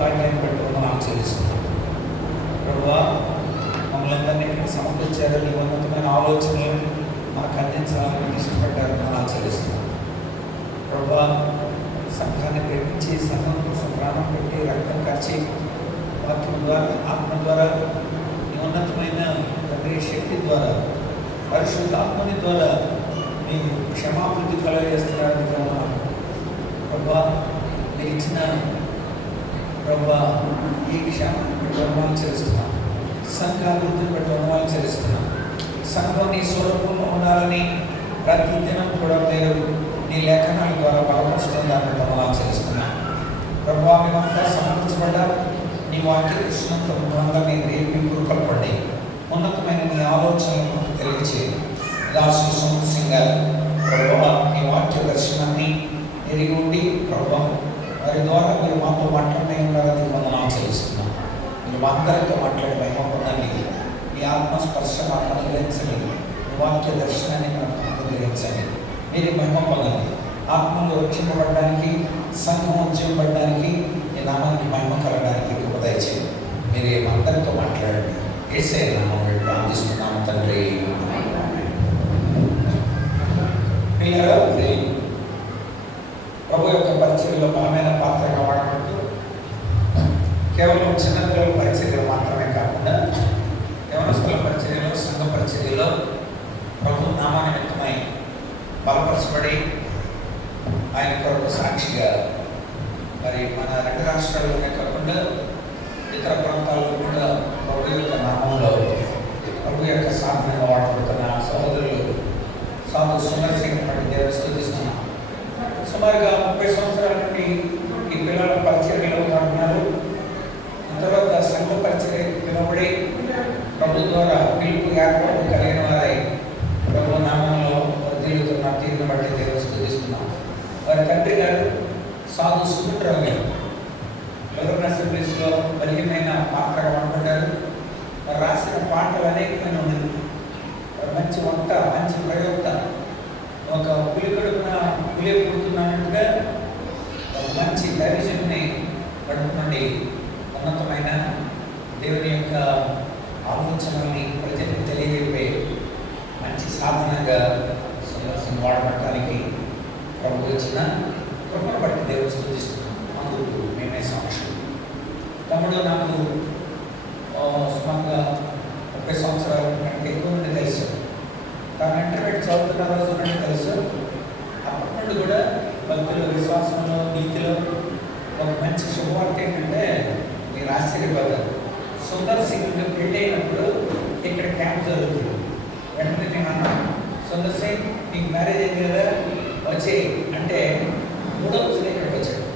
భాగ్యాన్ని బట్టి మనం చెల్లిస్తున్నాం. ప్రభువా, మమ్మల్ని అందరినీ ఇక్కడ సమకూర్చారు. నీ ఉన్నతమైన ఆలోచనలు మనకు అందించాలని ఇష్టపడ్డారు. మనం చెల్లిస్తున్నాం. ప్రభువా, సంఘాన్ని ప్రేమించి సంఘం కోసం ప్రాణం పెట్టి రక్తం ఖర్చి వాక్యం ద్వారా ఆత్మ ద్వారా నీ ఉన్నతమైన తండ్రి శక్తి ద్వారా పరిశుద్ధాత్మని ద్వారా మీరు క్షమాభివృద్ధి కలగజేస్తున్నారని గ్రహణం. ప్రభా, మీరు ఇచ్చిన ప్రభా ఈ క్షేమాన్ని బట్టి వర్ణాలు చెల్లిస్తున్నాం. సంఘాభివృద్ధిని బట్టి వర్ణాలు చెల్లిస్తున్నాం. సంఘం నీ స్వరూపంలో ఉండాలని ప్రతి దినం కూడా మీరు నీ లేఖనాల ద్వారా బలపరుస్తుందని వర్ణాలు చెల్లిస్తున్నాం. ప్రభా, మేమంతా సమకూర్చబడ్డారు. నీ వాక్య కృష్ణంతో మనందరినీ రేపి కృపపడి ఉన్నతమైన నీ ఆలోచనలను తెలియచేయాలి. దాసు సింగ్ గారు ప్రభా, నీ వాక్య దర్శనాన్ని ఎరిగి ఉండి ప్రభా వారి ద్వారా మీరు మాతో మాట్లాడే ఉండాలని వందనాలు చెల్లిస్తున్నాం. మీరు మా అందరితో మాట్లాడి మహిమ పొందండి. మీ ఆత్మస్పర్శ మాకు అనుగ్రహించండి. మీ వాక్య దర్శనాన్ని మనకు అనుగ్రహించండి. మీరు మహిమ పొందండి. ఆత్మలో రక్షింపబడడానికి, సంఘం ఉద్యోగపడడానికి, మీ నామానికి మహిమ కలగడానికి దయచేయండి. మీరు అందరితో మాట్లాడండి. యేసయ్య నామములో ప్రార్థిస్తున్నాము తండ్రి. ప్రభు యొక్క పరిచర్యలో బలమైన పాత్రగా వాడబడుతూ కేవలం చిన్నపిల్లల పరిచర్యలు మాత్రమే కాకుండా యవనస్తుల పరిచర్యలో, సంఘ పరిచర్యలో ప్రభు నామానిమిత్తమై బలపరచబడి ఆయన కొరకు సాక్షిగా మరి మన రెండు రాష్ట్రాల్లోనే కాకుండా ఇతర ప్రాంతాల్లో కూడా ప్రభు యొక్క నామంలో ప్రభు యొక్క సాధనగా వాడబడుతున్న సహోదరులు సాధు సుందర్ సింగ్ వంటి దేవుని స్తుతిస్తున్నాం. సుమారుగా 30 సంవత్సరాల నుండి ఈ పిల్లల పరిచర్యలో ఉన్నారు. తర్వాత సంఘ పరిచర్య పిలువబడి ప్రభు ద్వారా పిలుపు ఏర్పాటు కలిగిన వారై ప్రభు నామంలో వర్ధిల్లుతున్న తీరును బట్టి దేవుని స్తుతిస్తున్నాం. వారి తండ్రి గారు సాధు సుబ్రహ్మణ్యం గారు లెవెన్ అసెంబ్లీస్లో బలీయమైన పాత్రగా మాట్లాడారు. వారు రాసిన పాటలు అనేకమైన ఉన్నాయి. మంచి వంట, మంచి ప్రయోక్త, ఒక పులి కడుపున పులి పుడుతున్నట్టుగా ఒక మంచి దైవజనుని కడుపు నుండి ఉన్నతమైన దేవుని యొక్క ఆలోచనల్ని ప్రజలకు తెలియజెప్పే మంచి సాధనగా సందర్శన వాడబడటానికి ప్రభు ఇచ్చిన కృపను బట్టి దేవుడు స్తుతిస్తున్నాం. అందుకు మేమే సాక్షులు. తమ్ముడు నాకు సుమారుగా 30 సంవత్సరాల కంటే ఎక్కువ నుండి తెలుసు. తాను ఇంటర్మీడియట్ చదువుతున్న రోజు నుండి తెలుసు. అప్పటి నుండి కూడా భక్తులు, విశ్వాసంలో, నీతిలో ఒక మంచి శుభవార్త ఏంటంటే మీరు ఆశ్చర్యపోతారు. సుందర్ సింగ్ పెళ్ళి అయినప్పుడు ఇక్కడ క్యాంప్ జరుగుతుంది. వెంటనే నేను అన్నాను, సుందర్ సింగ్ నీకు మ్యారేజ్ అయింది కదా, వచ్చి అంటే 3వ రోజునే ఇక్కడికి వచ్చాడు.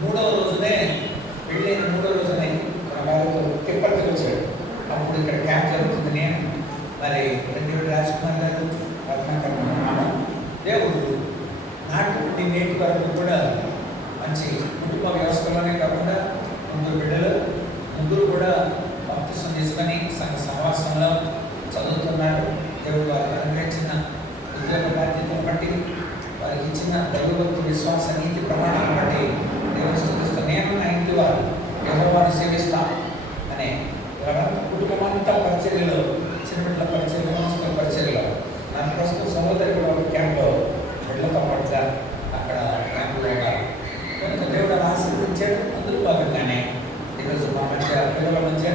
3వ రోజునే పెళ్ళైన 3వ రోజునే వారితో తిప్పటికి వచ్చాడు. అప్పుడు ఇక్కడ క్యాంప్ జరుగుతుంది. నేను మరి దేవుడు రాజకుమార్ గారు రత్నాకర్ దేవుడు నాటి నుండి నేటి వరకు కూడా మంచి కుటుంబ వ్యవస్థలోనే కాకుండా ముగ్గురు కూడా బాప్తిసం తీసుకొని సంఘ సహవాసంలో చదువుతున్నారు. దేవుడు వారికి అనుగ్రహించిన ఉద్యోగ బాధ్యతను బట్టి, వారికి ఇచ్చిన దైవభక్తి, విశ్వాస, నీతి ప్రమాణాలను బట్టి దేవుని స్తుతిస్తూ నేను నా ఇంటి వారు యెహోవాను సేవిస్తాం అనే కుటుంబమంతా పరిచర్యలో, చిన్నపిల్లల పరిచర్యలో, సంస్థల పరిచర్యలో నాకు ప్రస్తుతం సహోదరి కూడా ఒక క్యాంప్లో బిడ్డలతో పాటుగా అక్కడ క్యాంపులో ఉన్నారు. కనుక దేవుడు ఆశీర్వదించాడు. అందులో భాగంగానే ఈరోజు మా మధ్య పిల్లల మధ్య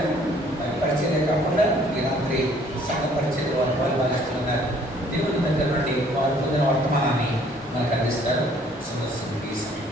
పరిచర్య కాకుండా ఈ రాత్రి సంఘ పరిచర్య వారు పాల్గొస్తున్నారు. దేవుని దగ్గర నుండి వారు పొందిన వర్తమానాన్ని మనకు అందిస్తాడు. సందర్శనకి ఈ సమయం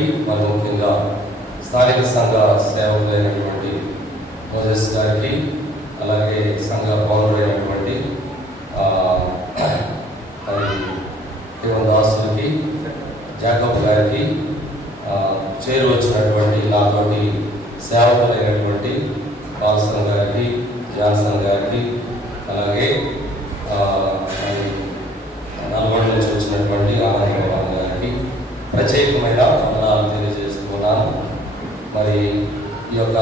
గారికి, మరి ముఖ్యంగా స్థానిక సంఘ సేవకులైనటువంటి మోజెస్ గారికి, అలాగే సంఘ పౌరులైనటువంటి దేవదాసులకి, జాకబ్ గారికి, చేరువచ్చినటువంటి నాతోటి సేవకులైనటువంటి పాల్సన్ గారికి, జాన్సన్ గారికి, అలాగే నల్గొండ నుంచి వచ్చినటువంటి ఆనందరావు గారికి ప్రత్యేకమైన వందనాలు తెలియజేస్తున్నాను. మరి ఈ యొక్క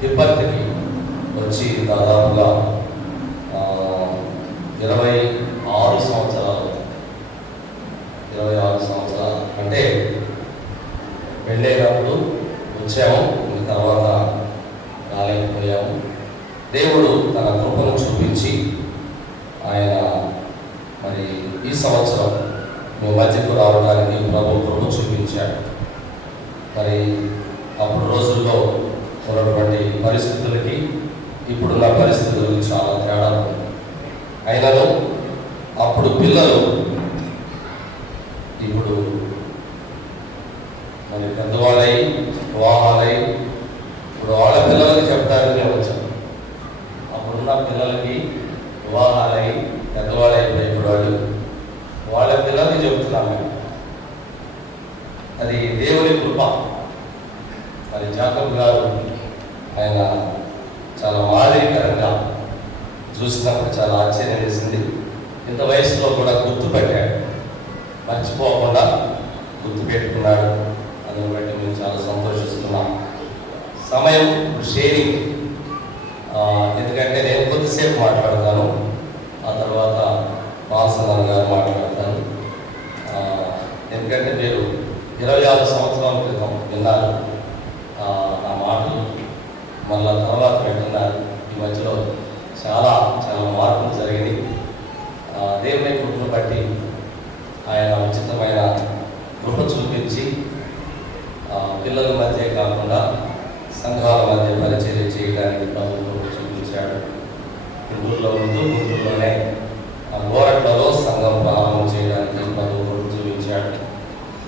తిరుపతికి వచ్చి దాదాపుగా 26 సంవత్సరాలు అంటే వెళ్ళేటప్పుడు వచ్చాము, తర్వాత రాలేకపోయాము. దేవుడు తన కృపను చూపించి ఆయన మరి ఈ సంవత్సరం మీ మధ్యకు రావడానికి ప్రభు కృప చూపించాడు. మరి అప్పుడు రోజుల్లో ఉన్నటువంటి పరిస్థితులకి ఇప్పుడున్న పరిస్థితులకి చాలా తేడా ఉంది. అయినను అప్పుడు పిల్లలు ఇప్పుడు మరి పెద్దవాళ్ళై వివాహాలై ఇప్పుడు వాళ్ళ పిల్లలకి చెప్తారని నేను వచ్చాను. అప్పుడున్న పిల్లలకి వివాహాలై పెద్దవాళ్ళు అయిపోయేవాడు, వాళ్ళ పిల్లలకి చెబుతున్నాము. అది దేవుని కృప. మరి జాకబ్ గారు ఆయన చాలా మాదిరికరంగా చూసినప్పుడు చాలా ఆశ్చర్యం వేసింది. ఇంత వయసులో కూడా గుర్తుపెట్టాడు, మర్చిపోకుండా గుర్తుపెట్టుకున్నాడు. అందుని బట్టి మేము చాలా సంతోషిస్తున్నాం. సమయం షేరింగ్, ఎందుకంటే నేను కొద్దిసేపు మాట్లాడతాను, ఆ తర్వాత పాల్సన్ గారు మాట్లాడతాను. ఎందుకంటే మీరు 26 సంవత్సరాల క్రితం విన్నారు ఆ మాటలు, మళ్ళా తర్వాత వింటున్నారు. ఈ మధ్యలో చాలా చాలా మార్పులు జరిగినాయి. దేవుని కృపను బట్టి ఆయన ఉచితమైన కృప చూపించి పిల్లల మధ్య కాకుండా సంఘాల మధ్య పరిచర్య చేయడానికి ప్రభుత్వం చూపించాడు. గుంటూరులోనే గోరట్లలో సంఘం ప్రారంభం చేయడానికి ప్రభుత్వం చూపించాడు.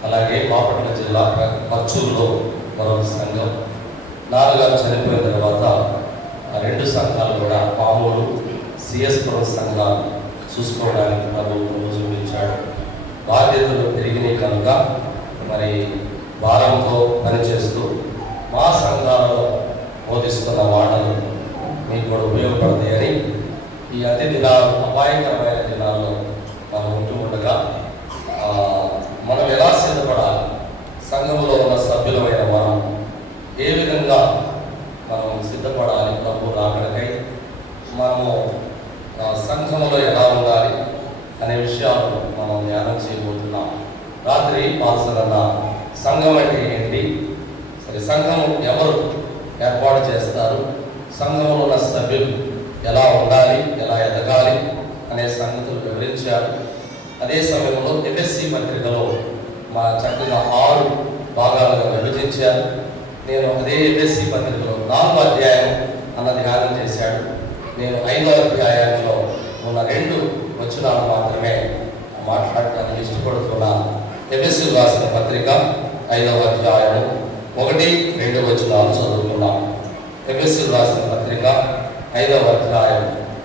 అలాగే బాపట్ల జిల్లా పచ్చూరులో మరొక సంఘం, నాన్నగారు చనిపోయిన తర్వాత ఆ 2 సంఘాలు కూడా పామూరు సిఎస్పురం సంఘాలు చూసుకోవడానికి ప్రభుత్వం చూపించాడు. బాధ్యతలు పెరిగినాయి కనుక మరి భారంతో పనిచేస్తూ మా సంఘాలలో బోధిస్తున్న మాటలు మీకు కూడా ఉపయోగపడతాయని ఈ అతి దినాలు, అపాయకరమైన దినాల్లో మనం ఉంటూ ఉండగా మనం ఎలా సిద్ధపడాలి, సంఘంలో ఉన్న సభ్యులమైన మనం ఏ విధంగా మనం సిద్ధపడాలి, ప్రభు రాకడకై మనము సంఘంలో ఎలా ఉండాలి అనే విషయాలు మనం ధ్యానం చేయబోతున్నాం. రాత్రి పాల్సరన్న సంఘం అంటే ఏంటి, సరే సంఘం ఎవరు ఏర్పాటు చేస్తారు, సంఘంలో ఉన్న సభ్యులు ఎలా ఉండాలి, ఎలా ఎదగాలి అనే సంగతులు వివరించారు. అదే సమయంలో ఎఫ్ఎస్సి పత్రికలో మా చక్కగా 6 భాగాలుగా విభజించారు. నేను అదే ఎఫ్ఎస్సి పత్రికలో 4వ అధ్యాయం అన్న ధ్యానం చేశాడు. నేను 5వ అధ్యాయంలో ఉన్న 2 వచనాలు మాత్రమే మాట్లాడటానికి ఇష్టపడుతున్నాను. ఎఫెసీ రాసిన పత్రిక 5వ అధ్యాయం 1-2 వచనాలు చదువుకున్నాం. ఎఫెసీ రాసిన పత్రిక 5వ అధ్యాయం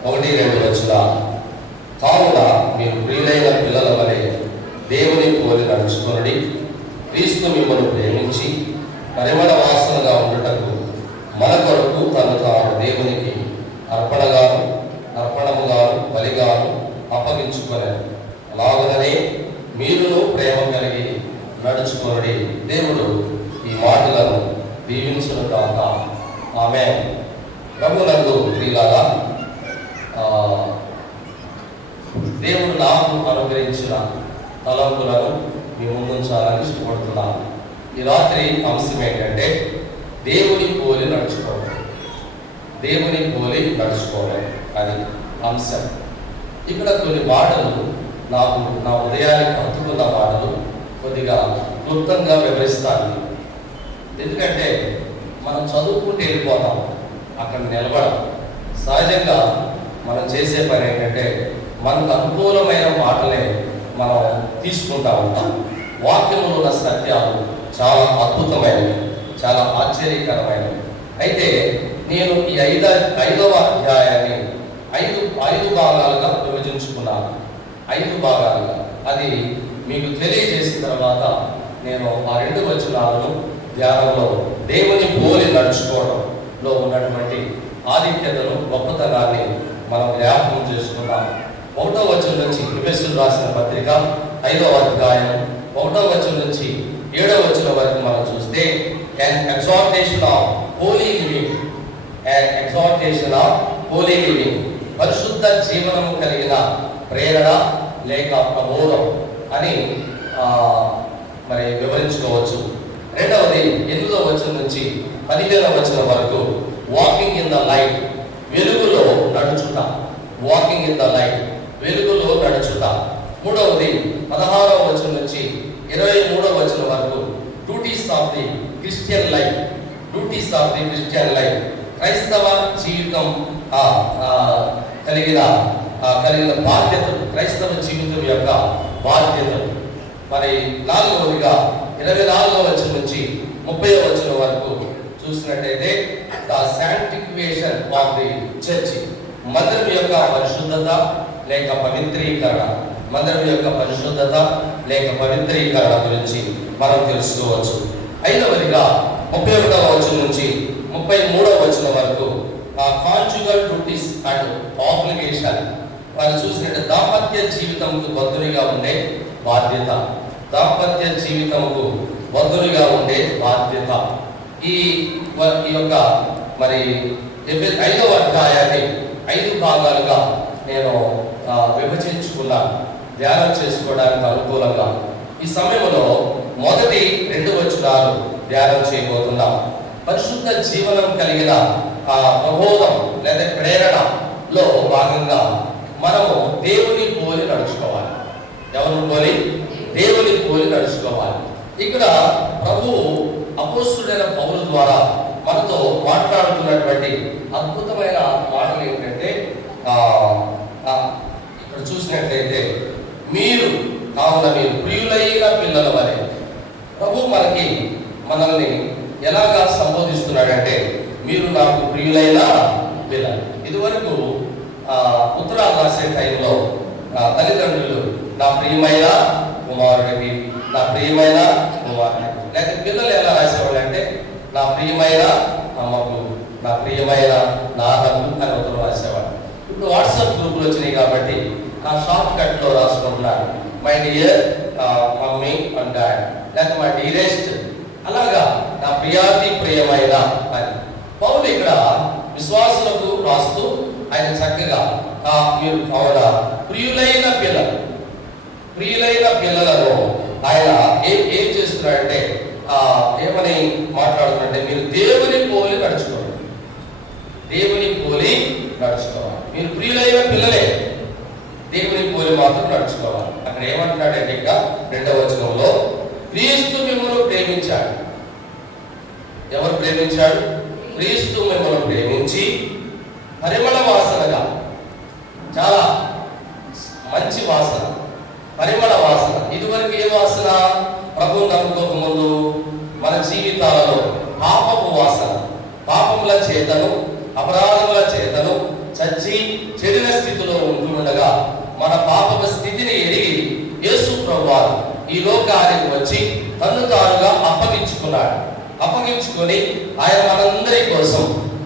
1-2 వచనాలు. కావున మీరు ప్రియులైన పిల్లల వలె దేవుని పోలి నడుచుకొనుడి. క్రీస్తు మిమ్మల్ని ప్రేమించి పరిమళ వాసనగా ఉండటకు మన కొరకు తను తాను దేవునికి అర్పణముగాను బలిగాను అప్పగించుకొనెను. అలాగనే మీరును ప్రేమ కలిగి నడుచుకొనుడి. దేవుడు ఈ మాటలను దీవించును గాక. ఆమేన్. ప్రభువునందు ప్రియులారా, దేవుడు నాకు అనుగ్రహించిన తలంపులను మీ ముందుంచాలని ఇష్టపడుతున్నాను. ఈ రాత్రి అంశం ఏంటంటే దేవుని పోలి నడుచుకోవడం. దేవుని పోలి నడుచుకోవడం అది అంశం. ఇక్కడ కొన్ని మాటలు నాకు నా ఉదయానికి హత్తుకున్న మాటలు కొద్దిగా క్లుప్తంగా వివరిస్తాను. ఎందుకంటే మనం చదువుకుంటూ వెళ్ళిపోతాం, అక్కడ నిలబడం. సహజంగా మనం చేసే పని ఏంటంటే మనకు అనుకూలమైన మాటలే మనం తీసుకుంటా ఉంటాం. వాక్యంలో ఉన్న సత్యాలు చాలా అద్భుతమైనవి, చాలా ఆశ్చర్యకరమైనవి. అయితే నేను ఈ ఐదవ అధ్యాయాన్ని ఐదు భాగాలుగా విభజించుకున్నాను. 5 భాగాలుగా. అది మీకు తెలియజేసిన తర్వాత నేను ఆ 2 వచనాలను ధ్యానంలో దేవుని పోలి నడుచుకోవడంలో ఉన్నటువంటి ఆధిక్యతను, గొప్పతనాన్ని మనం జ్ఞాపకం చేసుకున్నాం. 1వ వచనం నుంచి ఎఫెసీయులకు రాసిన పత్రిక 5వ అధ్యాయం 1వ వచనం నుంచి 7వ వచనం వరకు మనం చూస్తే exhortation of holy living, exhortation of holy living, పరిశుద్ధ జీవనము కలిగిన ప్రేరణ లేక ప్రబోధం అని మరి వివరించుకోవచ్చు. రెండవది 8వ వచనం నుంచి 15వ వచనం వరకు వాకింగ్ ఇన్ ద లైట్, వెలుగులో నడుచుట. వాకింగ్ ఇన్ ద లైట్, వెలుగులో నడుచుట. మూడవది 16వ వచనం నుంచి 23వ వచనం వరకు duties of the Christian life, duties of the Christian life, క్రైస్తవ జీవితం కలిగిన బాధ్యతలు, క్రైస్తవ జీవితం యొక్క బాధ్యతలు. మరి 4వదిగా 24వ వచనం నుంచి 30వ వచనం వరకు చూసినట్టయితే the sanctification of the church, మందిరం యొక్క పరిశుద్ధత లేక పవిత్రీకరణ, మందిరం యొక్క పరిశుద్ధత లేక పవిత్రీకరణ గురించి మనం తెలుసుకోవచ్చు. 5వదిగా 31వ వచనం నుంచి 33వ వచనం వరకు కాన్జుగల్ డ్యూటీస్ అండ్ ఆబ్లిగేషన్. వాళ్ళు చూసినట్టు దాంపత్య జీవితంకు బద్ధునిగా ఉండే బాధ్యత, దాంపత్య జీవితంకు బద్ధునిగా ఉండే బాధ్యత. ఈ యొక్క మరి 5వ అధ్యాయాన్ని 5 భాగాలుగా నేను విభజించుకున్నాను ధ్యానం చేసుకోవడానికి అనుకూలంగా. ఈ సమయంలో మొదటి 2 వచనాలు ధ్యానం చేయబోతున్నాం. పరిశుద్ధ జీవనం కలిగిన ప్రబోధం లేదా ప్రేరణలో భాగంగా మనము దేవుని పోలి నడుచుకోవాలి. ఎవరిని పోలి? దేవుని పోలి నడుచుకోవాలి. ఇక్కడ ప్రభువు అపోస్తుడైన పౌలు ద్వారా మనతో మాట్లాడుతున్నటువంటి అద్భుతమైన మాటలు ఏంటంటే, ఇక్కడ చూసినట్లయితే మీరు ప్రియులైన పిల్లల వలె. ప్రభు మనల్ని ఎలాగా సంబోధిస్తున్నాడంటే, మీరు నాకు ప్రియులైన పిల్లలు. ఇదివరకు ఉత్తరాలు రాసే టైంలో తల్లిదండ్రులు నా ప్రియమైన కుమారుడికి, నా ప్రియమైన కుమారుడికి, లేకపోతే పిల్లలు ఎలా రాసేవాళ్ళు అంటే నా ప్రియమైన అమ్మకు, నా ప్రియమైన నాన్నకు అని ఉత్తరం రాసేవాడు. ఇప్పుడు వాట్సాప్ గ్రూపులు వచ్చినాయి కాబట్టి ఆ షార్ట్ కట్లో రాసుకుంటున్నాను, my dear mummy and dad, లేకపోతే మై డియరెస్ట్, అలాగా నా ప్రియాతి ప్రియమైన అని. పౌలు ఇక్కడ విశ్వాసులకు రాస్తూ ఆయన చక్కగా మీరు అవున ప్రియులైన పిల్లలను ఆయన ఏం చేస్తున్నాడంటే ఏమని మాట్లాడుతున్నాడంటే, మీరు దేవుని పోలి నడుచుకోవాలి, దేవుని పోలి నడుచుకోవాలి. మీరు ప్రియులైన పిల్లలే, దేవుని పోలి మాత్రం నడుచుకోవాలి. అక్కడ ఏమంటున్నాడంటే ఇంకా 2వ వచనంలో, క్రీస్తు మిమ్మల్ని ప్రేమించాడు. ఎవరు ప్రేమించాడు? క్రీస్తు మిమ్మల్ని ప్రేమించి పరిమళ వాసనగా, చాలా మంచి వాసన, పరిమళ వాసన. ఇదివరకు ఏ వాసన? ప్రభువు నమ్ముకోక ముందు మన జీవితాలలో పాపపు వాసన, పాపముల చేతను అపరాధముల చేతను చచ్చి చెడిన స్థితిలో ఉంటుండగా మన పాపపు స్థితిని ఎరిగి యేసు ప్రభువారు ఈ లోకానికి వచ్చి తన్ను తానుగా అప్పగించుకొని ఆయన మనందరి కోసం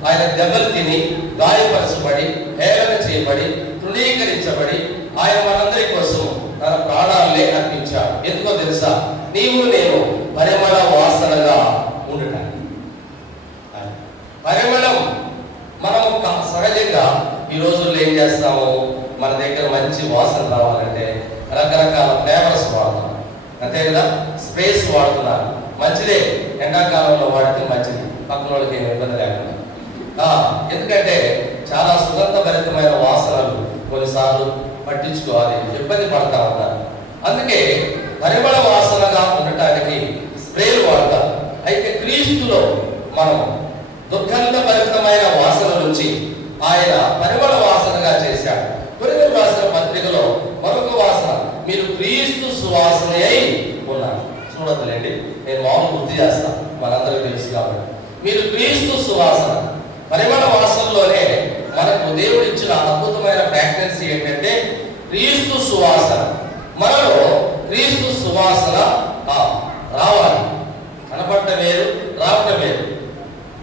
ఆయన దెబ్బలు తిని గాయపరచబడి హేళన చేయబడి తృణీకరించబడి ఆయన మనందరి కోసం తన ప్రాణాలనే అర్పించాడు. ఎందుకో తెలుసా? నీవు నేను పరిమళ వాసనగా ఉండటానికి. పరిమళం మనము సహజంగా ఈ రోజుల్లో ఏం చేస్తాము, మన దగ్గర మంచి వాసన రావాలంటే రకరకాల ఫ్లేవర్స్ వాడతాం, అంతే కదా? స్ప్రేస్ వాడుతున్నారు, మంచిదే, ఎండాకాలంలో వాడితే మంచిది, పక్కన వాళ్ళకి ఏమి ఇబ్బంది లేకుండా. ఎందుకంటే చాలా సుగంధభరితమైన వాసనలు కొన్నిసార్లు పట్టించుకోవాలి, ఇబ్బంది పడతా ఉంటారు. అందుకే పరిమళ వాసనగా ఉండటానికి స్ప్రేలు వాడతారు. అయితే క్రీస్తులో మనం దుర్గంధభరితమైన వాసన నుంచి ఆయన పరిమళ వాసనగా చేశాడు. కొరింథీయులకు రాసిన పత్రికలో మరొక వాసన, మీరు క్రీస్తు సువాసన అయి ఉన్నారు. చూడొద్దులేండి, నేను మామూలు గుర్తు చేస్తాను, మనందరికీ తెలుసు కాబట్టి. మీరు క్రీస్తు సువాసన, పరిమళ వాసనలోనే మనకు దేవుడు ఇచ్చిన అద్భుతమైన ఫ్రాగ్రెన్సీ ఏంటంటే క్రీస్తు సువాసన. మనలో క్రీస్తు సువాసన రావాలి. కనపడటం వేరు, రావటం వేరు.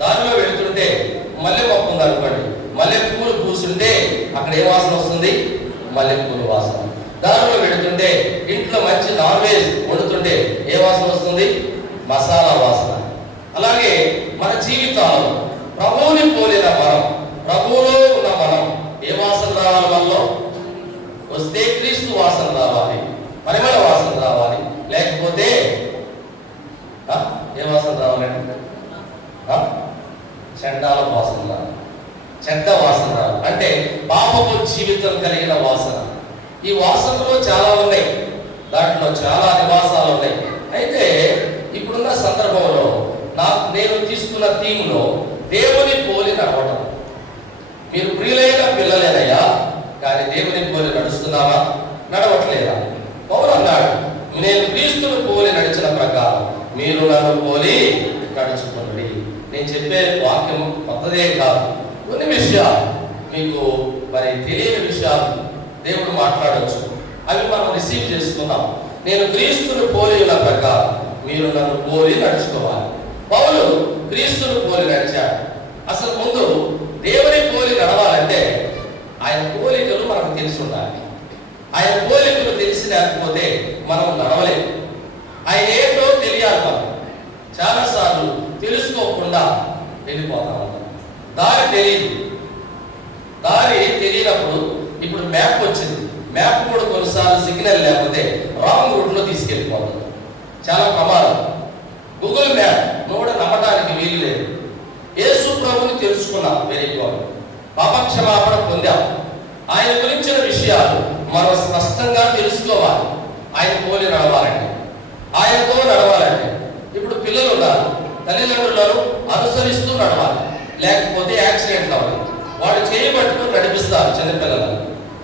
దానిలో వెళుతుంటే మల్లె మొక్క ఉంది అనుకోండి, మల్లె పూలు పూసుంటే అక్కడ ఏ వాసన వస్తుంది? మల్లె పూలు వాసన. దానిలో వెళుతుంటే ఇంట్లో మంచి నాన్ వెజ్ వండుతుంటే ఏ వాసన వస్తుంది? మసాలా వాసన. అలాగే మన జీవితాల్లో ప్రభువుని పోలిన మనం, ప్రభువులో ఉన్న మనం ఏ వాసన రావాలి? మనలో వస్తే క్రీస్తు వాసన రావాలి, పరిమళ వాసన రావాలి. లేకపోతే ఏ వాసన రావాలండి? చెడ్డాల వాసన రావాలి, చెడ్డ వాసన రావాలి. అంటే పాపపు జీవితం కలిగిన వాసన. ఈ వాసనలో చాలా ఉన్నాయి, దాంట్లో చాలా నివాసాలు ఉన్నాయి. అయితే ఇప్పుడున్న సందర్భంలో నేను తీసుకున్న థీమ్లో దేవుని పోలి నడవటం. మీరు ప్రియులైన పిల్లలేనయ్యా, కానీ దేవుని పోలి నడుస్తున్నావా? నడవట్లేదా? పౌలు అన్నాడు, నేను క్రీస్తుని పోలి నడిచిన ప్రకారం మీరు నన్ను పోలి నడుచుకోండి. నేను చెప్పే వాక్యం కొత్తదే కాదు, కొన్ని విషయాలు మీకు మరి తెలియని విషయాలు దేవుడు మాట్లాడవచ్చు, అవి మనం రిసీవ్ చేసుకున్నాం. నేను క్రీస్తుని పోలి ఉన్న ప్రకారం మీరు నన్ను పోలి నడుచుకోవాలి. పౌలు క్రీస్తుని పోలి నడిచాడు. అసలు ముందు దేవుని పోలి నడవాలంటే ఆయన పోలికలు మనకు తెలిసి ఉండాలి. ఆయన పోలికలు తెలిసి లేకపోతే మనం నడవలేము. ఆయన ఏంటో తెలియాలి. మనం చాలాసార్లు తెలుసుకోకుండా వెళ్ళిపోతా ఉంటాం. దారి తెలియదు. దారి తెలియనప్పుడు ఇప్పుడు మ్యాప్ వచ్చింది, మ్యాప్ కూడా కొన్నిసార్లు సిగ్నల్ లేకపోతే రాంగ్ రూట్లో తీసుకెళ్ళిపోతుంది. చాలా ప్రమాదం. గూగుల్ మ్యాప్ కూడా నమ్మటానికి వీలు లేదు. యేసు ప్రభుని తెలుసుకున్నాం, వెరీ గుడ్. పాపక్షమాపణ పొందాం. ఆయన గురించిన విషయాలు మనం స్పష్టంగా తెలుసుకోవాలి. ఆయన పోలి నడవాలంటే, ఆయనతో నడవాలంటే. ఇప్పుడు పిల్లలు ఉన్నారు, తల్లిదండ్రులను అనుసరిస్తూ నడవాలి, లేకపోతే యాక్సిడెంట్ అవ్వాలి. వాడు చేయి పట్టుకుని నడిపిస్తారు చిన్నపిల్లలను.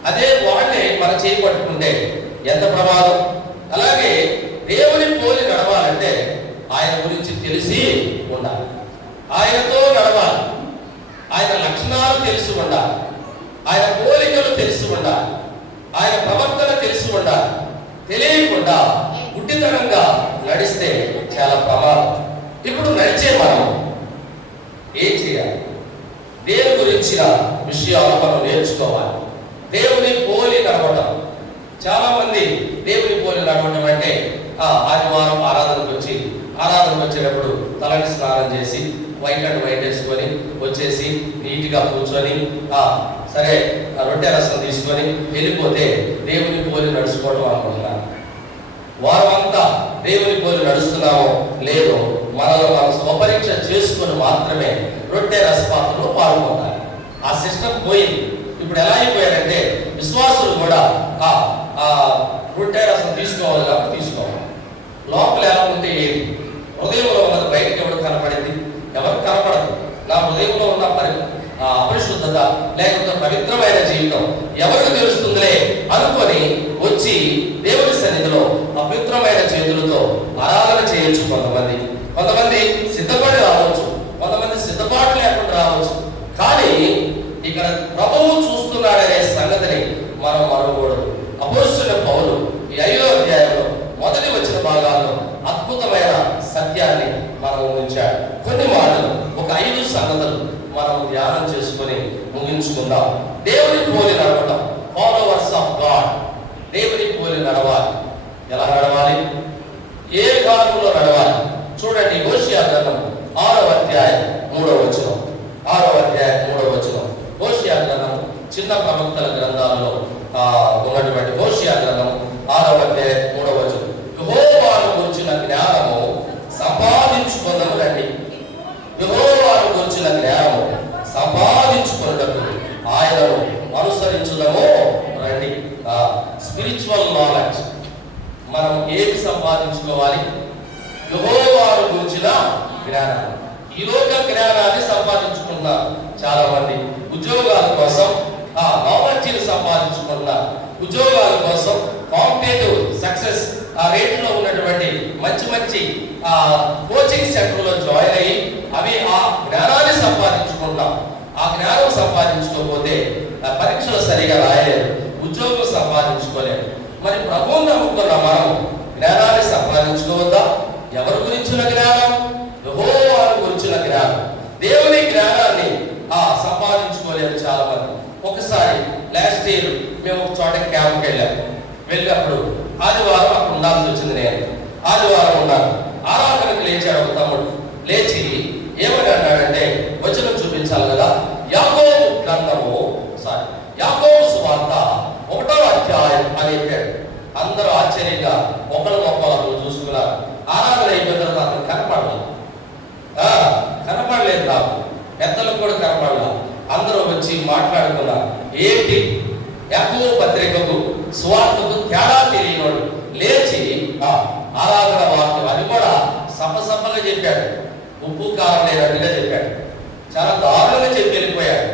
అదే వాళ్ళే మన చేయి పట్టుకుంటే ఎంత ప్రమాదం. అలాగే దేవుని పోలి నడవాలంటే ఆయన గురించి తెలిసి ఉండాలి, ఆయనతో నడవాలి, ఆయన లక్షణాలు తెలిసి ఉండాలి, ఆయన పోలికలు తెలిసి ఉండాలి, ఆయన ప్రవర్తన తెలిసి ఉండాలి. తెలియకుండా గుడ్డితనంగా నడిస్తే చాలా ప్రమాదం. ఇప్పుడు నడిచే మనం ఏం చేయాలి? దేవుని గురించిన విషయాలు మనం నేర్చుకోవాలి. దేవుని పోలి నడవటం. చాలా మంది దేవుని పోలి నడవటం అంటే ఆదివారం ఆరాధనకు వచ్చేటప్పుడు తలని స్నానం చేసి వైట్ అండ్ వైట్ వేసుకొని వచ్చేసి నీట్గా కూర్చొని సరే రొట్టె రసం తీసుకొని వెళ్ళిపోతే దేవుని పోలి నడుచుకోవడం అనుకుంటున్నాను. వారమంతా దేవుని పోలి నడుస్తున్నామో లేదో మనలో మనం స్వపరీక్ష చేసుకొని మాత్రమే రొట్టె రసపాత్రలో పాల్గొంటారు. ఆ సిస్టమ్ పోయింది. ఇప్పుడు ఎలా అయిపోయారంటే విశ్వాసులు కూడా రొట్టె రసం తీసుకోవాలి కాబట్టి తీసుకోవాలి. లోపల ఎలా ఉంటే ఏది? హృదయంలో ఉన్నది బయటకు ఎవరు కనపడింది? ఎవరు కనపడదు. నా హృదయంలో ఉన్న అపరిశుద్ధత లేకపోతే పవిత్రమైన జీవితం ఎవరికి తెలుస్తుందిలే అనుకొని వచ్చి దేవుని సన్నిధిలో అపవిత్రమైన చేతులతో ఆరాధన చేయొచ్చు. కొంతమంది సిద్ధపడి రావచ్చు, కొంతమంది సిద్ధపాటు లేకుండా రావచ్చు. కానీ ఇక్కడ ప్రభువు చూస్తున్నాడనే సంగతిని మనం మరవకూడదు. అపోస్తలుడైన పౌలు ఈ 5వ అధ్యాయంలో మొదటి వచ్చిన భాగాల్లో అద్భుతమైన సత్యాన్ని మనం ఉంచాడు. కొన్ని మాటలు, ఒక 5 సంగతులు మనం ధ్యానం చేసుకొని ముగించుకుందాం. దేవుని పోలి నడవటం, ఫాలోవర్స్ ఆఫ్ గాడ్. దేవుని పోలి నడవాలి. ఎలా నడవాలి? ఏ మార్గంలో నడవాలి? చూడండి, హోషేయ గ్రంథం 6వ అధ్యాయం 3వ వచనం. 6వ అధ్యాయం 3వ వచనం. హోషేయ గ్రంథం చిన్న ప్రవక్తల గ్రంథాలలో ఉన్నటువంటి హోషేయ గ్రంథం 6వ అధ్యాయం 3వ వచనం. యెహోవాను గురించిన జ్ఞానము సంపాదించుకొనరండి. యెహోవాను గురించిన జ్ఞానము సంపాదించుకొనుటకు ఆయనను అనుసరించుదము రండి. స్పిరిచువల్ నాలెడ్జ్ మనం ఏది సంపాదించుకోవాలి? యెహోవాను గురించిన జ్ఞానం. ఈ లోక జ్ఞానాన్ని సంపాదించుకుంటున్నారు చాలా మంది. ఉద్యోగాల కోసం నాలెడ్జ్ని సంపాదించుకుంటున్నారు. ఉద్యోగాల కోసం కాంపిటేటివ్ సక్సెస్ ఆ రేట్లో ఉన్నటువంటి మంచి మంచి కోచింగ్ సెంటర్లో జాయిన్ అయ్యి అవి ఆ జ్ఞానాన్ని సంపాదించుకుంటాం. ఆ జ్ఞానం సంపాదించుకోకపోతే పరీక్షలు సరిగా రాయలేరు, ఉద్యోగం సంపాదించుకోలేరు. మరి ప్రభువుని నమ్ముకున్న మనం జ్ఞానాన్ని సంపాదించుకోవద్దా? ఎవరి గురించిన జ్ఞానం? యెహోవాను గురించిన జ్ఞానం. దేవుని జ్ఞానాన్ని సంపాదించుకోలేరు చాలా మంది. ఒకసారి లాస్ట్ ఇయర్ మేము ఒక చోట క్యాంప్కి వెళ్ళినప్పుడు ఆదివారం అక్కడ ఉండాల్సి వచ్చింది. నేను ఆదివారం ఉన్నాను. ఆరాధనకు లేచాడు ఒక తమ్ముడు. లేచి ఏమని అన్నాడంటే, వచనం చూపించాలి కదా, యాకోబు గ్రంథము యాకోబు సువార్త 1వ అధ్యాయం అని చెప్పాడు. అందరూ ఆశ్చర్యంగా ఒకరు చూసుకున్నారు. ఆరాధన అయిపోయిన తర్వాత అతను కనపడలేదు. నాకు పెద్దలకు కూడా కనపడలా. అందరూ వచ్చి మాట్లాడుకున్నారు. ఏంటి యాకోబు పత్రికకు సువార్తకు తేడా తెలియనోడు లేచి ఆరాధన వాక్యం అది కూడా సపసపగా చెప్పాడు. ఉప్పు కారం లేనట్టుగా చెప్పాడు. చాలా దారుణంగా చెప్పి వెళ్ళిపోయాడు.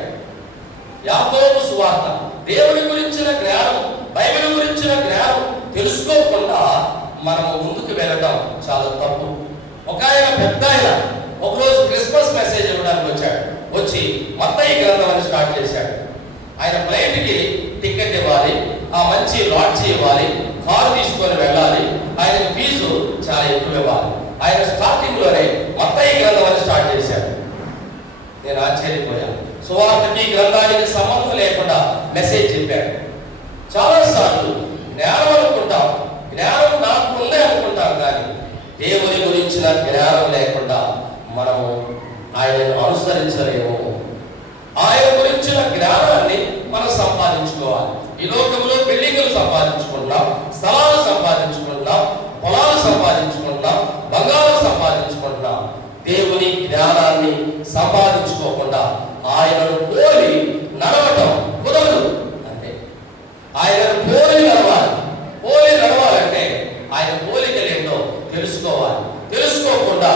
యాకోబు సువార్త, దేవుని గురించిన జ్ఞానం, బైబిల్ గురించిన జ్ఞానం తెలుసుకోకుండా మనము ముందుకు వెళ్ళటం చాలా తప్పు. ఒక ఆయన పెద్ద ఆయన ఒకరోజు క్రిస్మస్ మెసేజ్ ఇవ్వడానికి వచ్చాడు. వచ్చి మత్తయి గ్రంథం అని స్టార్ట్ చేశాడు. ఆయన ఫ్లైట్కి టికెట్ ఇవ్వాలి, ఆ మంచి లాడ్జీ ఇవ్వాలి, కారు తీసుకొని వెళ్ళాలి. ఆయన ఫీజు చాలా ఎక్కువ ఇవ్వాలి. ఆయన స్టార్టింగ్ లోనే మత్తయి గ్రంథం అని స్టార్ట్ చేశాడు. నేను ఆశ్చర్యపోయాను. సువార్తకి గ్రంథానికి సంబంధం లేకుండా మెసేజ్ చెప్పాడు. చాలాసార్లు జ్ఞానం అనుకుంటాం, జ్ఞానం నాకు ఉందే అనుకుంటాం, కానీ దేవుని గురించిన జ్ఞానం లేకుండా మనము ఆయనను అనుసరించలేము. ఆయన గురించిన జ్ఞానాన్ని మనం సంపాదించుకోవాలి. ఈ లోకంలో బిల్డింగులు సంపాదించుకుంటున్నాం, స్థలాలు సంపాదించుకుంటున్నాం, పొలాలు సంపాదించుకుంటున్నాం, బంగారం సంపాదించుకుంటున్నాం. దేవుని జ్ఞానాన్ని సంపాదించుకోకుండా ఆయనను పోలి నడవటం కుదరదు. అంటే ఆయనను పోలి నడవాలి. పోలి నడవాలంటే ఆయన పోలికలేంటో తెలుసుకోవాలి. తెలుసుకోకుండా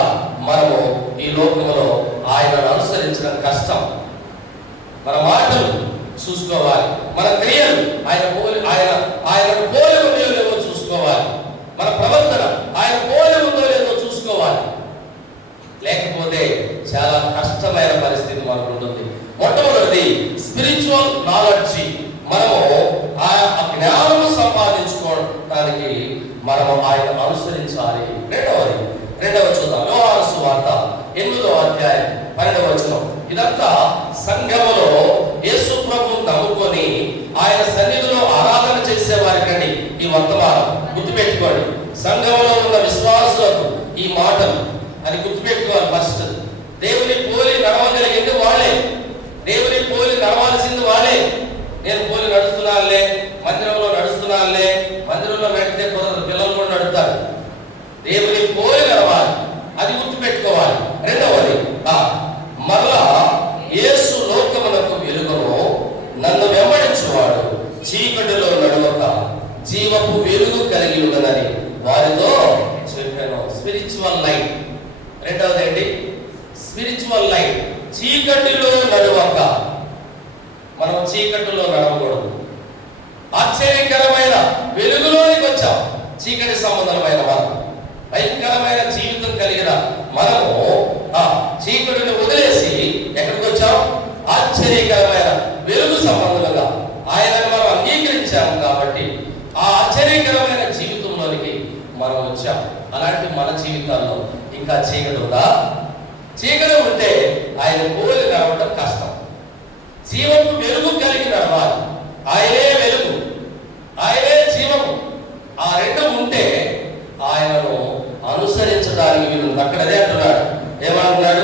మనము ఈ లోకంలో ఆయనను అనుసరించడం కష్టం. మన మాటలు చూసుకోవాలి, మన క్రియలు ఆయనను పోలి ఉందో లేదో చూసుకోవాలి. మన ప్రవర్తన ఆయన పోలి ఉందో లేదో చూసుకోవాలి. లేకపోతే చాలా కష్టమైన పరిస్థితి మనకు ఉంటుంది. మొట్టమొదటిది స్పిరిచువల్ నాలెడ్జ్. మనము ఆ జ్ఞానము సంపాదించుకోవడానికి మనము ఆయన అనుసరించాలి. రెండవ చూద్దాం. యోహాను సువార్త 8వ అధ్యాయం 12వ వచనం. ఇదంతా సంఘములో యేసు ప్రభువును నమ్ముకొని ఆయన సన్నిధిలో ఆరాధన చేసే వారికండి ఈ వర్తమానం. గుర్తుపెట్టుకోండి, సంఘములో ఉన్న విశ్వాసులకు ఈ మాటలు అని గుర్తుపెట్టుకోవాలి. ఫస్ట్ దేవుని పోలి నడవగలిగింది వాళ్ళే, దేవుని పోలి నడవాల్సింది వాళ్ళే. నేను పోలి నడుస్తున్నానులే, మందిరంలో నడుస్తున్నానులే, మందిరంలో నడితే కుదరదు, పిల్లలు కూడా నడుస్తారు. దేవుని పోలి నడవాలి, అది గుర్తుపెట్టుకోవాలి. రెండవది, మరలా యేసు లోకమునకు వెలుగును, నన్ను వెంబడించువాడు చీకటిలో నడవక జీవపు వెలుగు కలిగి ఉన్నదని వారితో చెప్పాను. Spiritual light. రెండవది ఏంటి? Spiritual light. చీకటిలో నడవక. మనం చీకటిలో నడవకూడదు. ఆశ్చర్యకరమైన వెలుగులోనికి వచ్చాం. చీకటి సంబంధమైన మనం భయంకరమైన జీవితం కలిగిన మనము చీకటిని వదిలేసి ఎక్కడికి వచ్చాం? ఆశ్చర్యకరమైన వెలుగు సంబంధంగా ఆయనను మనం అంగీకరించాము కాబట్టి ఆ ఆశ్చర్యకరమైన జీవితంలోనికి మనం వచ్చాం. అలాంటి మన జీవితాల్లో ఇంకా చీకటి ఉందా? చీకటి ఉంటే ఆయన పోలి నడవడం కష్టం. జీవము వెలుగు కలిగి నడవాలి. ఆయనే వెలుగు, ఆయనే జీవము. ఆ రెండు ఉంటే ఆయనను అనుసరించడానికి వీళ్ళు. అక్కడ అదే అంటున్నాడు. ఏమంటున్నాడు?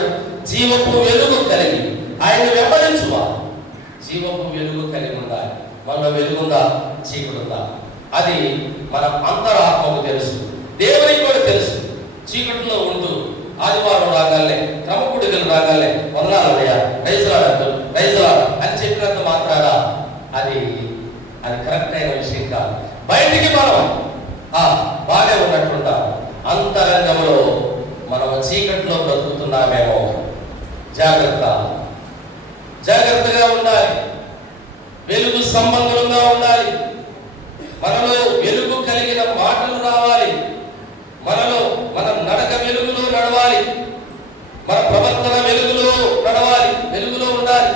జీవపు వెలుగు కలిగి ఆయన వెంబడించువా. జీవపు వెలుగు కలిగి ఉండాలి. మనలో వెలుగుందా, చీకటి ఉందా? అది మన అంతరాత్మకు తెలుసు, దేవునికి కూడా తెలుసు. చీకటిలో ఉంటూ ఆదివారం రాగాలే, క్రమకుడికలు రాగాలే, వందనాలయ్యా, రైతులాడు అని చెప్పినంత మాత్రాన అది కరెక్ట్ అయిన విషయం కాదు. బయటికి మనం బాగా ఉన్నట్టుంటాం, అంతరంగంలో మనం చీకటిలో బ్రతుకుతున్నామేమో. జాగ్రత్తగా ఉండాలి. వెలుగు సంబంధంగా ఉండాలి. మనలో వెలుగు కలిగిన మాటలు రావాలి. వెలుగులో నడవాలి, వెలుగులో ఉండాలి.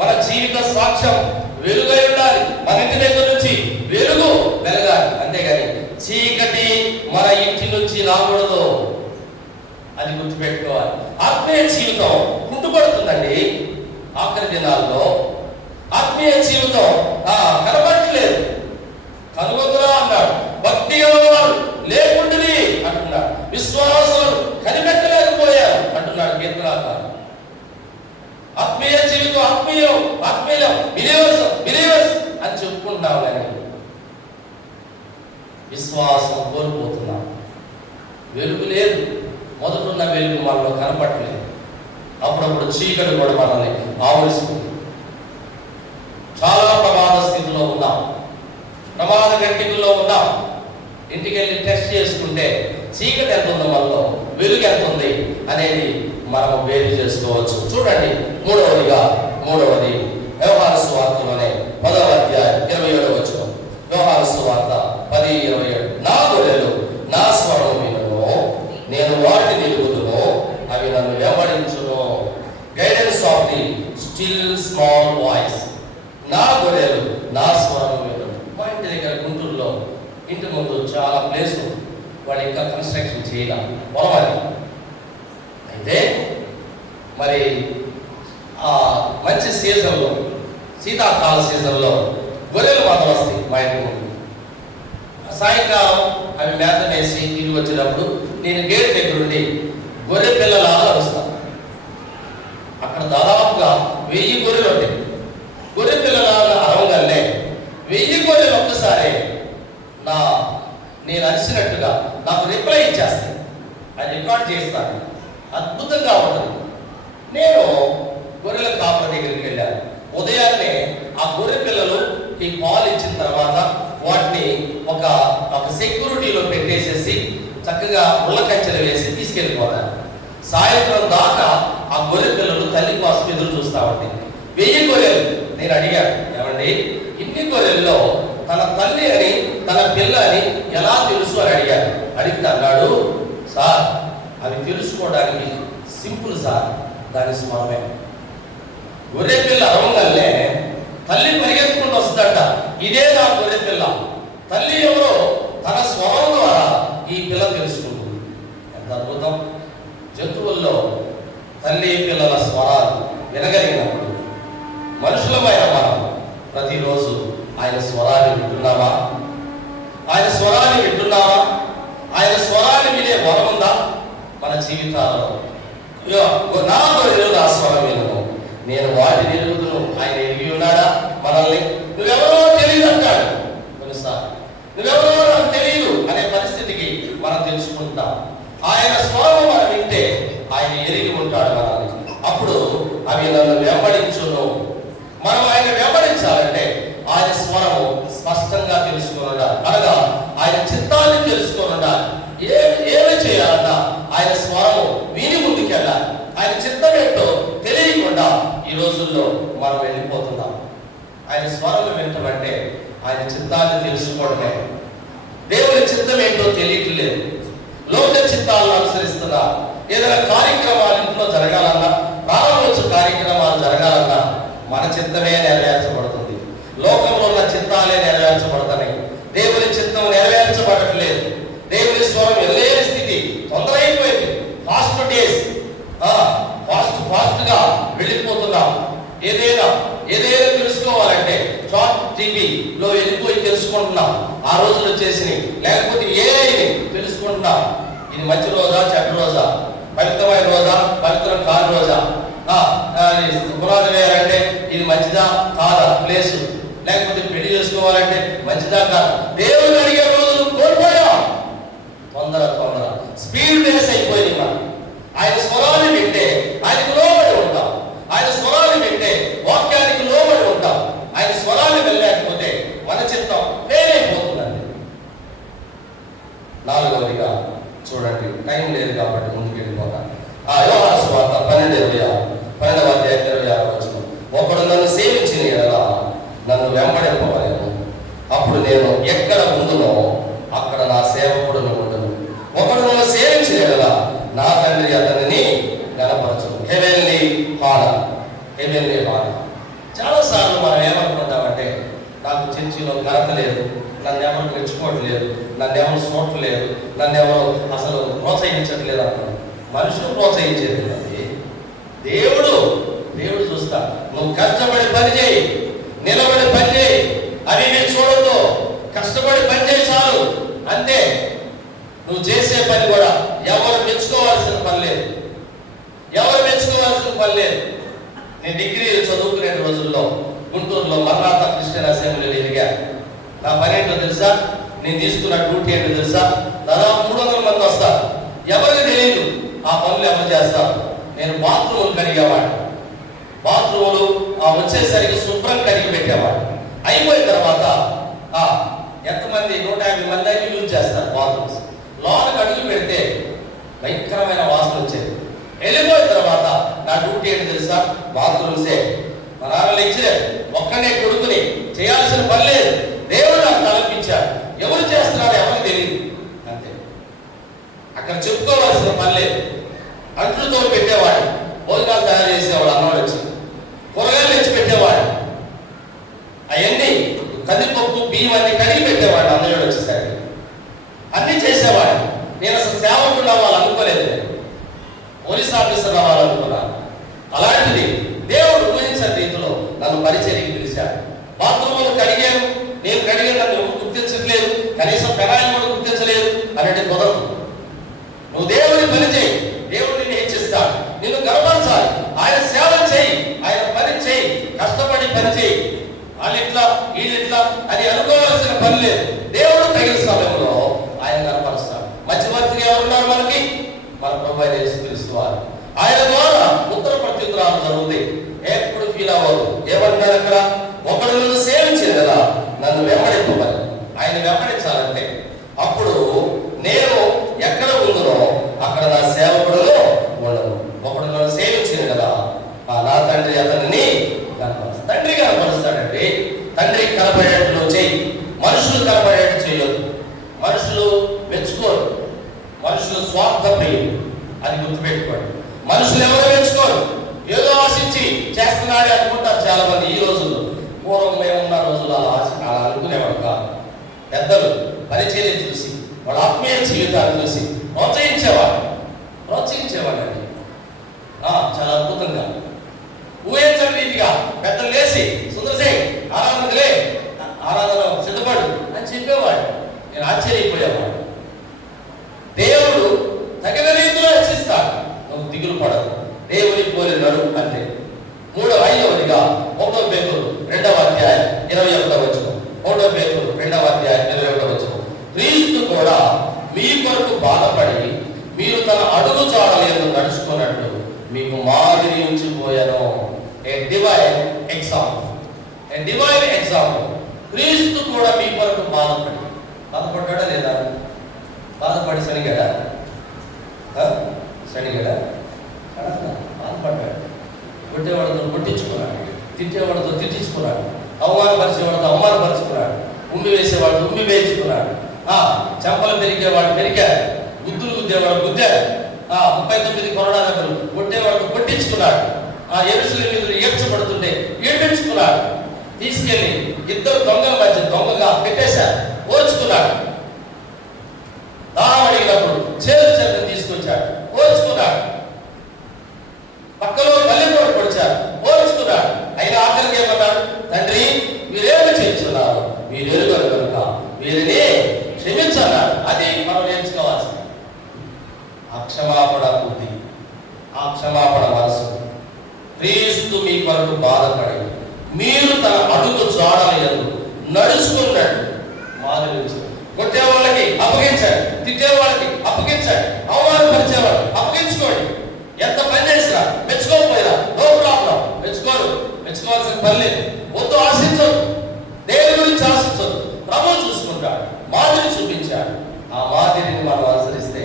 మన జీవిత సాక్ష్యం వెలుగై ఉండాలి. మన ఇంటి దగ్గర నుంచి వెలుగు వెలగాలి. అంతేగాని చీకటి మన ఇంటి నుంచి రాకూడదు. అది గుర్తుపెట్టుకోవాలి. ఆత్మీయ జీవితం కుంటుపడుతుందండి. ఆఖరి దినాల్లో ఆత్మీయ జీవితం కనబడట్లేదు. కనుగొందురా అన్నాడు. భక్తి వారు లేకుండాది అంటున్నాడు. విశ్వాసాలు కనిపెట్టలేకపోయారు అంటున్నాడు కీర్తనాకారుడు. ఆత్మీయ జీవితం ఆత్మీయం బిలీవర్స్ అని చెప్పుకుంటున్నాం, కానీ విశ్వాసం కోల్పోతున్నాం. వెలుగు లేదు. మొదటున్న వెలుగు మనలో కనపడలేదు. అప్పుడప్పుడు చీకటి కూడా మనల్ని ఆవరిస్తుంది. చాలా ప్రమాద స్థితిలో ఉన్నాం, ప్రమాద గట్టికల్లో ఉన్నాం. ఇంటికి వెళ్ళి టెస్ట్ చేసుకుంటే చీకటి ఎంత ఉంది, మనలో వెలుగు ఎంత ఉంది అనేది మనము వేరు చేసుకోవచ్చు. చూడండి, మూడవది యోహాను సువార్తలోనే 10వ అధ్యాయం 27వ వచనం. యోహాను సువార్త 10:27. నా గొర్రెలు నా స్వరము వినును, నేను వాటిని ఎరుగుదును, అవి నన్ను వెంబడించును. Guidance of the still small voice. నా గొర్రెలు నా స్వరం వినును. మా ఇంటి దగ్గర గుంటూరులో ఇంటి ముందు చాలా ప్లేస్ వాడు ఇంకా కన్స్ట్రక్షన్ చేయాలి, పొలవాలి. అయితే మరి మంచి సీజన్లో, శీతాకాల సీజన్లో గొర్రెలు మాత్రం వస్తాయి మా ఇంటి ముందు. సాయంకాలం అవి మేత వేసి తిరిగి వచ్చినప్పుడు నేను గేట్ దగ్గర ఉండి గొర్రె పిల్లలాగా అరుస్తాను. అక్కడ దాదాపుగా 1000 గొర్రెలు ఉంటాయి. గొర్రె పిల్లలాగా అరవగలే 1000 గొర్రెలు ఒక్కసారి నేను అరిసినట్టుగా నాకు రిప్లై ఇచ్చేస్తాను. అది రికార్డ్ చేస్తాను. అద్భుతంగా ఉంటుంది. నేను గొర్రెల కాపల దగ్గరికి వెళ్ళాను. ఉదయాన్నే ఆ గొర్రె పిల్లలు ఈ పాలు ఇచ్చిన తర్వాత వాటిని ఒక సెక్యూరిటీలో పెట్టేసేసి చక్కగా ముళ్ళ కంచెలు వేసి తీసుకెళ్ళిపోతాను. సాయంత్రం దాకా ఆ గొర్రె పిల్లలు తల్లి కోసం ఎదురు చూస్తా ఉంటాయి. 1000 గొర్రెలు. నేను అడిగాను, ఏమండి ఇన్ని గొర్రెల్లో తన తల్లి అని తన పిల్ల అని ఎలా తెలుసు అని అడిగాను. అడిగితే అన్నాడు, సార్ అవి తెలుసుకోవడానికి సింపుల్ సార్, దాని స్వరమే. గొర్రె పిల్ల అరవగల్లే తల్లి పరిగెత్తుకుంటూ వస్తుందట, ఇదే నా గొర్రె పిల్ల. తల్లి ఎవరో తన స్వరం ద్వారా ఈ పిల్ల తెలుసుకుంటుంది. ఎంత అద్భుతం! జంతువుల్లో తల్లి పిల్లల స్వరాలు వినగలిగినప్పుడు మనుషులమైన మనం ప్రతిరోజు ఆయన స్వరాన్ని వింటున్నామా? ఆయన స్వరాన్ని వింటున్నామా? ఆయన స్వరాన్ని వినే వరం ఉందా మన జీవితాలలో? నా గొర్రెలు నా స్వరం వినను, నేను వాటిని ఎరుగుదును. ఆయన ఎరిగి ఉన్నాడా మనల్ని? నువ్వెవరో తెలియదు అంటాడు కొన్నిసార్లు. నువ్వెవరో నాకు తెలియదు అనే పరిస్థితికి మనం తెలుసుకుంటాం. ఆయన స్వరము మనం వింటే ఆయన ఎరిగి ఉంటాడు మనల్ని. అప్పుడు అవి నన్ను వెంబడించును. మనం ఆయన వెంబడించాలంటే ఆయన స్వరము స్పష్టంగా తెలుసుకొని ఉండాలి. అనగా ఆయన చిత్తాన్ని తెలుసుకొని ఉండాలి. ఏమి చేయాలన్నా ఆయన స్వరము విని ముందుకెళ్ళాలి. ఆయన చిత్తం ఏంటో తెలియకుండా ఈ రోజుల్లో మనం వెళ్ళిపోతున్నాం. ఆయన స్వరం వింటమంటే ఆయన చిత్తాన్ని తెలుసుకోవడమే. దేవుని చిత్తం ఏంటో తెలియట్లేదు. లోక చిత్తాలను అనుసరిస్తున్నా. ఏదైనా కార్యక్రమాలు ఇంట్లో జరగాలన్నా, ప్రారంభోత్సవ కార్యక్రమాలు జరగాలన్నా మన చిత్తమే నెరవేర్చబడుతుంది. లోకంలో ఉన్న చిత్తాలే నెరవేర్చబడతాయి. దేవుని చిత్తం నెరవేర్చబడట్లేదు. దేవుని స్వరం వెళ్ళలేని స్థితి, తొందర అయిపోయింది. ఫాస్ట్ డేస్, ఫాస్ట్ గా వెళ్ళిపోతున్నాం. ఏదైనా తెలుసుకోవాలంటే చాట్ టీవీలో వెళ్ళిపోయి తెలుసుకుంటున్నాం. ఆ రోజులు వచ్చేసినాయి. లేకపోతే ఏఐని తెలుసుకుంటున్నాం. ఇది మంచి రోజా, చెడ్డ రోజా, పవిత్రమైన రోజా, పవిత్రం కాని రోజా, పునాది వేయాలంటే ఇది మంచిదా కాదా ప్లేసు, లేకపోతే పెళ్లి చేసుకోవాలంటే మంచిదా కాదా. దేవుని అడిగే రోజులు కోల్పోయాం. తొందర స్పీడ్ బేస్ అయిపోయింది. మనం ఆయన స్వరాన్ని వింటే ఆయనకు లోబడి ఉంటాం. ఆయన స్వరాన్ని వింటే వాక్యానికి లోబడి ఉంటాం. ఆయన స్వరాన్ని వెళ్ళలేకపోతే మన చిత్తం వేరైపోతుందండి. 4వదిగా చూడండి, టైం లేదు కాబట్టి ముందుకు వెళ్ళిపోతాను. యోహాను సువార్త 12వ అధ్యాయం 26వ వచనం. ఒకడు నన్ను సేవించిన యెడల నన్ను వెంబడింపవలెను. అప్పుడు నేను ఎక్కడ ఉండునో అక్కడ నా సేవకుడును ఉండును. ఒకడు నన్ను సేవించిన యెడల నా తండ్రి అతనిని గణపరచును. Heavenly honour. Heavenly honour. చాలాసార్లు మనం ఏమనుకుంటామంటే, నాకు చర్చిలో ఘనత లేదు, నన్ను ఎవరు మెచ్చుకోవట్లేదు, నన్ను ఎవరు చూడట్లేదు, నన్ను ఎవరు అసలు ప్రోత్సహించట్లేదు అంటారు. మనుషులు ప్రోత్సహించేది అది దేవుడు. దేవుడు చూస్తా. నువ్వు కష్టపడి పని చేయి, నిలబడి పని చేయి, అవి నేను చూడద్దు. కష్టపడి పని చేయి చాలు, అంతే. నువ్వు చేసే పని కూడా ఎవరు మెచ్చుకోవాల్సిన పని లేదు, ఎవరు మెచ్చుకోవాల్సిన పని లేదు. నేను డిగ్రీ చదువుకునే రోజుల్లో గుంటూరులో మర్నాథ క్రిస్టియన్ అసెంబ్లీలో ఎదిగా. నా పని ఏంటో తెలుసా? నేను తీసుకున్న డ్యూటీ ఏంటో తెలుసా? దాదాపు 300 మంది వస్తారు, ఎవరికి తెలియదు ఆ పనులు ఎవరు చేస్తారు. నేను బాత్రూములు కడిగేవాడిని. బాత్రూములు వచ్చేసరికి శుభ్రం కడిగి పెట్టేవాడు. అయిపోయిన తర్వాత ఎంతమంది 150 మంది అయితే యూజ్ చేస్తారు బాత్రూమ్స్. లోనకి అడుగు పెడితే భయంకరమైన వాసన వచ్చేది. వెళ్ళిపోయిన తర్వాత నా డ్యూటీ ఏంటి తెలుసా? బాత్రూమ్సే. మా నాన్న లెక్చరర్, ఒక్కనే కొడుకుని చేయాల్సిన పని లేదు. దేవుడు నాకు కల్పించాడు. ఎవరు చేస్తున్నారో ఎవరికి తెలియదు, అంతే. అక్కడ చెప్పుకోవాల్సిన పని లేదు. అంట్లతో పెట్టేవాడు, భోజనాలు తయారు చేసేవాడు, అన్నవాడు వచ్చి కూరగాయలు తెచ్చి పెట్టేవాడు. అవన్నీ కందిపప్పు బియ్యం అన్ని కడిగి పెట్టేవాడు అన్నయ్య వచ్చేసరికి. అన్నీ చేసేవాడు. నేను అసలు సేవకుడు అవ్వాలి అనుకోలేదు, పోలీస్ ఆఫీసర్ అవ్వాలనుకున్నాను. అలాంటిది దేవుడు ఊహించిన రీతిలో నన్ను పరిచర్యకి పిలిచాడు. బాత్రూములు కడిగాను, నేను కడిగాను, నన్ను గుర్తించట్లేదు, కనీసం పెనాయిలు కూడా గుర్తించలేదు అనేది కుదరదు. నువ్వు దేవుడిని పని చేయి, దేవుడు నిన్ను హెచ్చిస్తాడు, నిన్ను గర్వపరచాలి. ఆయన సేవ చేయి, ఆయన పని చేయి, కష్టపడి పని చేయి. వాళ్ళిట్లా వీళ్ళిట్లా అని అనుకోవాల్సిన పని లేదు. దేవుడు తగిన సమయంలో ఆయన గర్వపరుస్తాడు. మధ్యవర్తిగా ఎవరున్నారు మనకి? మన ప్రభువైన యేసుక్రీస్తు వారు. ఆయన ద్వారా ఉత్తర ప్రత్యుత్తరాలు జరుగుతాయి. ఎప్పుడు ఫీల్ అవ్వదు. ఏమంటారు అక్కడ? ఒకడు నన్ను సేవించింది కదా, నన్ను వెంబడింపమని. ఆయన వెంబడించాలంటే అప్పుడు నేను ఎక్కడ ఉందో అక్కడ నా సేవకుడులో ఉండను. ఒకడు నన్ను సేవించింది కదా, నా తండ్రి అతనిని కనపరుస్తాడు. తండ్రి కనపరుస్తాడండి. తండ్రి కనపడేట్లు చేయి, మనుషులు కనపడేట్టు చేయొద్దు. మనుషులు మెచ్చుకోరు, మనుషులు స్వార్థ ప్రియులు, అది గుర్తుపెట్టుకోండి. మనుషులు ఎవరు మెచ్చుకోరు, ఏదో ఆశించి చేస్తున్నాడే అనుకుంటారు చాలా మంది ఈ రోజుల్లో. పూర్వం మేమున్న రోజుల్లో అలా అనుకునేవాడు కాదు. పెద్దలు పరిచయం చూసి, వాళ్ళ ఆత్మీయ జీవితాన్ని చూసి ప్రోత్సహించేవాడండి. చాలా అద్భుతంగా ఊహించని రీతిగా పెద్దలు లేసి, సుందరసేయ్ ఆరాధనలే, ఆరాధన సిద్ధపడు అని చెప్పేవాడు. నేను ఆశ్చర్యపోయేవాడు. దేవుడు తగిన రీతిలో హెచ్చిస్తాడు, నువ్వు దిగులు పడదు. దేవుని పోలి నడు అంటే. 5వదిగా 1 పేతురు 2వ అధ్యాయం 21వ వచనం. 1 పేతురు 2వ అధ్యాయం 21వ వచనం. క్రీస్తు కూడా మీ కొరకు బాధపడి మీరు తన అడుగు జాడలను నడుచుకున్నట్లు మీకు మాదిరి ఉంచిపోయాను. ఏ డివైన్ ఎగ్జాంపుల్. క్రీస్తు కూడా మీ కొరకు బాధపడ్డా లేదా? బాధపడి శనిగాడా? బాధపడ్డాడు. కొట్టేవాడితో కొట్టించుకున్నాడు, తిట్టేవాడితో తిట్టించుకున్నాడు, అవమానపరిచేవాడితో అవమానపరుచుకున్నాడు, ఉమ్మి వేసేవాడితో ఉమ్మి వేయించుకున్నాడు, చెంపలు పెరిగేవాడు పెరిగాడు, గుద్దులు గుద్దేవాడు గుద్దాడు, 39 కరోనా దగ్గర కొట్టేవాడితో కొట్టించుకున్నాడు, యెరూషలేము మీద ఏడ్చబడుతుంటే ఏడ్పించుకున్నాడు, తీసుకెళ్లి 2 దొంగల మధ్య దొంగగా పెట్టేశాడు, ఓర్చుకున్నాడు. దాహం అడిగినప్పుడు చేతులు తీసుకొచ్చాడు, ఓర్చుకున్నాడు. పక్కలో బల్లెపోటు పొడిచాడు, ఓర్చుకున్నాడు. అయినా ఆఖరికి ఏమన్నాడు? తండ్రి మీరేమి చేస్తున్నారు, మీరు ఎరుగరు కనుక వీరిని క్షమించన్నాడు. అది మనం నేర్చుకోవాల్సింది. ఆ క్షమాపణ బుద్ధి, ఆ క్షమాపణ మనసు. క్రీస్తు మీ కొరకు బాధపడి మీరు తన అడుగు జాడలందు నడుచుకున్నాడు. మాదిరి కొట్టే వాళ్ళకి అప్పగించాడు, తిట్టే వాళ్ళకి అప్పగించాడు, అవమానపరిచేవాడు అప్పగించుకోండి. ఎంత పని చేసినా మెచ్చుకోకపోయినా నో ప్రాబ్లం, మెచ్చుకోవాల్సిన పని లేదు. వద్దు, ఆశించదు, దేవుని గురించి ఆశించదు. ప్రభు చూసుకుంటాడు, మాదిరి చూపించాడు. ఆ మాదిరిని మనం అనుసరిస్తే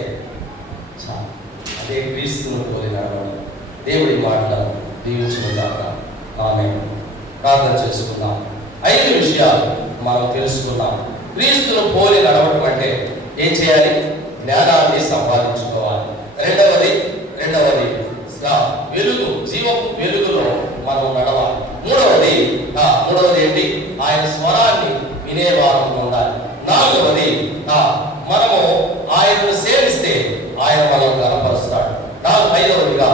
చాలు. అదే క్రీస్తును పోలినాడు. దేవుడి మాటలను దీవించుకుందాక. ఆమేన్. ప్రార్థన చేసుకుందాం. 5 విషయాలు మనం తెలుసుకున్నాం. క్రీస్తును పోలి నడవటం అంటే ఏం చేయాలి? జ్ఞానాన్ని సంపాదించుకోవాలి. రెండవది వెలుగు స్వరాన్ని వినేవారు ఉండాలి. నాలుగవది, మనము ఆయనను సేవిస్తే ఆయన మనం కనపరుస్తాడు. ఐదవదిగా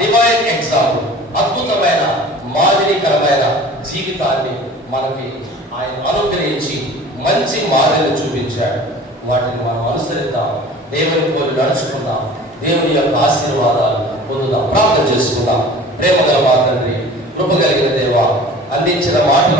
డివైన్ ఎగ్జాంపుల్, అద్భుతమైన మాదిరికరమైన జీవితాన్ని మనకి ఆయన అనుగ్రహించి మంచి మాదిరిని చూపించాడు. వాటిని మనం అనుసరిద్దాం, దేవుని పోలి నడుచుకుందాం, దేవుని యొక్క ఆశీర్వాదాలు పొందుదాం. ప్రార్థన చేసుకుందాం. ప్రేమ గల మా తండ్రి, కృప కలిగిన దేవా, అందించిన మాటలు